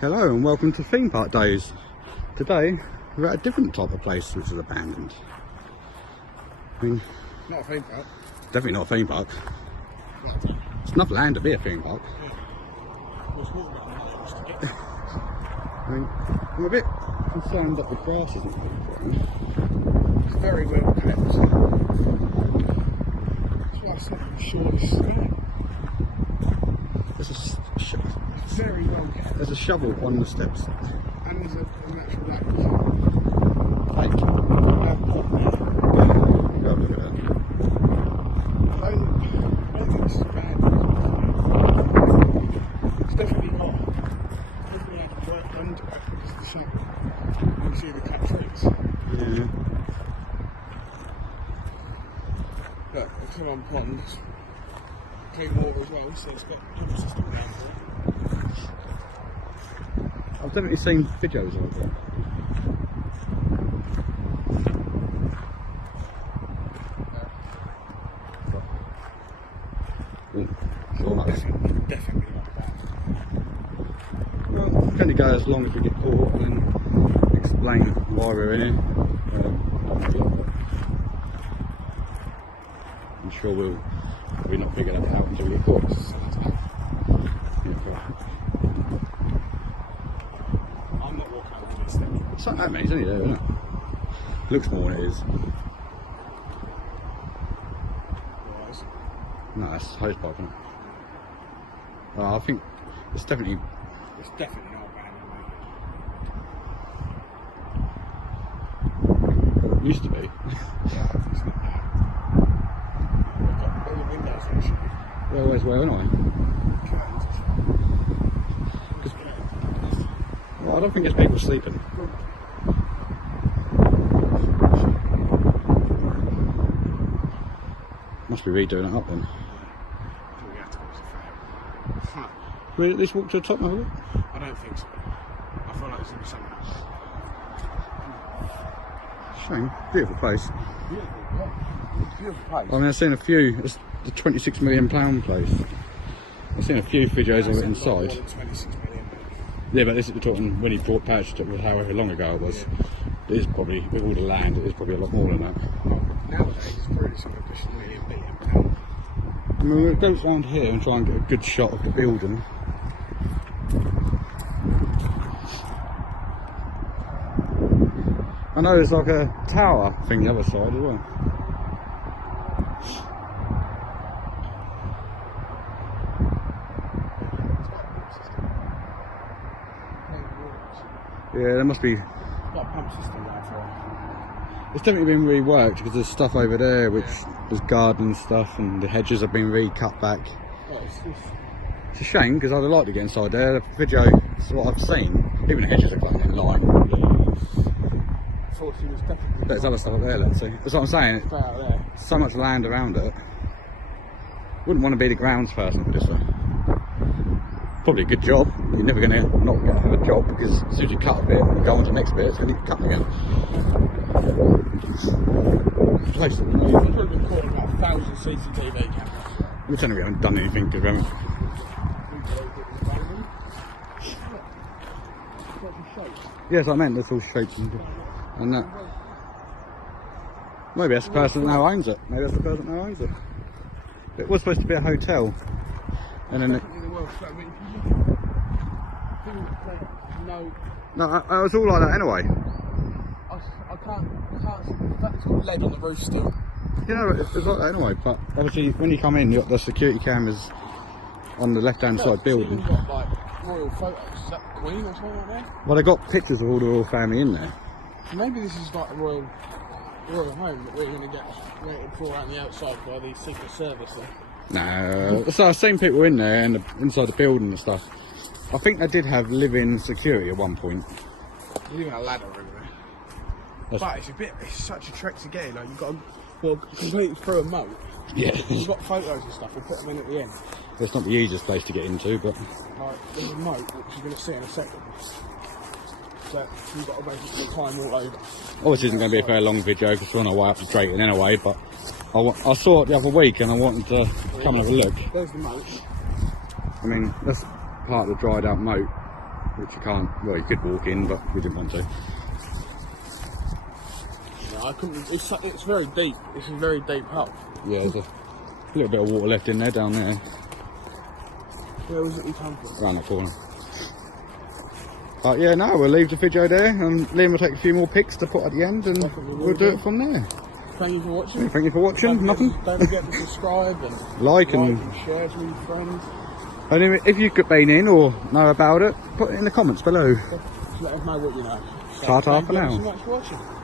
Hello and welcome to Theme Park Days. Today we're at a different type of place which is abandoned. I mean, not a theme park. Definitely not a theme park. It's enough land to be a theme park. I mean, I'm a bit concerned that the grass isn't growing. It's very well kept. It's like something shortest stone. It's very well kept. There's a shovel on the steps. And there's a natural lake. Lake? Go look at that. I don't think this is bad. It's definitely not. Definitely had work done to it because of the shovel. You can see the cut trees. Yeah. Look, it's come on ponds. Clean water as well, so it's got a good system down for it. I've definitely seen videos of it. Definitely not bad. Well, we can only go as long as we get caught and explain why we're in here. I'm sure we're not figure that out until we get caught. I'm not walking out on these steps. It's not that many, is it? Isn't it? Looks more than it is. No, that's hose pipe, isn't it? I think it's definitely not abandoned. It used to be. Yeah, it's not bad. We've got all the windows actually. Well, where's where anyway? Well, I don't think there's people sleeping. Must be redoing it up then. Will we at least walk to the top and have a look? I don't think so. I feel like there's going to be something else. Shame. Beautiful place. Beautiful, yeah. Beautiful place. I mean, I've seen a few. It's the £26 million place. I've seen a few videos of it inside. 26 million. Yeah, but this is we're talking when he purchased it, however long ago it was. It is probably, with all the land, it is probably a lot more than that. Nowadays, it's probably something like £1 million. I mean, we'll go round here and try and get a good shot of the building. I know there's like a tower thing the other side as well. Yeah, there must be. Got a pump system down for it. It's definitely been reworked because there's stuff over there which there's garden stuff and the hedges have been recut back. Well, It's a shame because I'd like to get inside there. The video, is what I've seen. Even the hedges are cutting in line. There's other stuff up there, let's see. That's what I'm saying. It's out there. So much land around it. Wouldn't want to be the grounds person for this one. Probably a good job. You're never going to not have a job because as soon as you cut a bit and go on to the next bit, it's going to get cut again. Place. We've probably been caught about 1,000 CCTV cameras. We're telling we haven't done anything because we haven't. Yes, I meant that's all shapes and that. Maybe that's the person that now owns it. Maybe that's the person that now owns it. It was supposed to be a hotel, and then. No, it was all like that anyway. I can't see. In fact, it's got lead on the roof still. You know, it was like that anyway. But obviously, when you come in, you've got the security cameras on the left-hand side building. You've got like royal photos. Is that the Queen or something like that? Well, they got pictures of all the royal family in there. Maybe this is like a royal home that we're going to get rated for around the outside by the Secret Service. No, so I've seen people in there and inside the building and stuff. I think they did have live-in security at one point. There's even a ladder over there. But it's such a trek to get in. Like you've got to completely through a moat. Yeah. You've got photos and stuff. We'll put them in at the end. It's not the easiest place to get into, but Like there's a moat which you're going to see in a second. So you've got to basically climb all over. obviously isn't going to be a very long video because we're on our way up to Drayton anyway, but I saw it the other week and I wanted to come and have a look. There's the moat. I mean, that's part of the dried out moat which you can't. Well, you could walk in, but we didn't want to. No, I couldn't. It's very deep. It's a very deep hole. Yeah, there's a little bit of water left in there down there. Where was it we come from? Around that corner. But yeah, no, we'll leave the video there, and Liam will take a few more pics to put at the end, and we'll do it from there. Thank you for watching. Thank you for watching. Nothing. Don't forget to subscribe and like and share to your friends. And if you've been in or know about it, put it in the comments below. Just let us know what you know. So Ta-ta for now. Thank you so much for watching.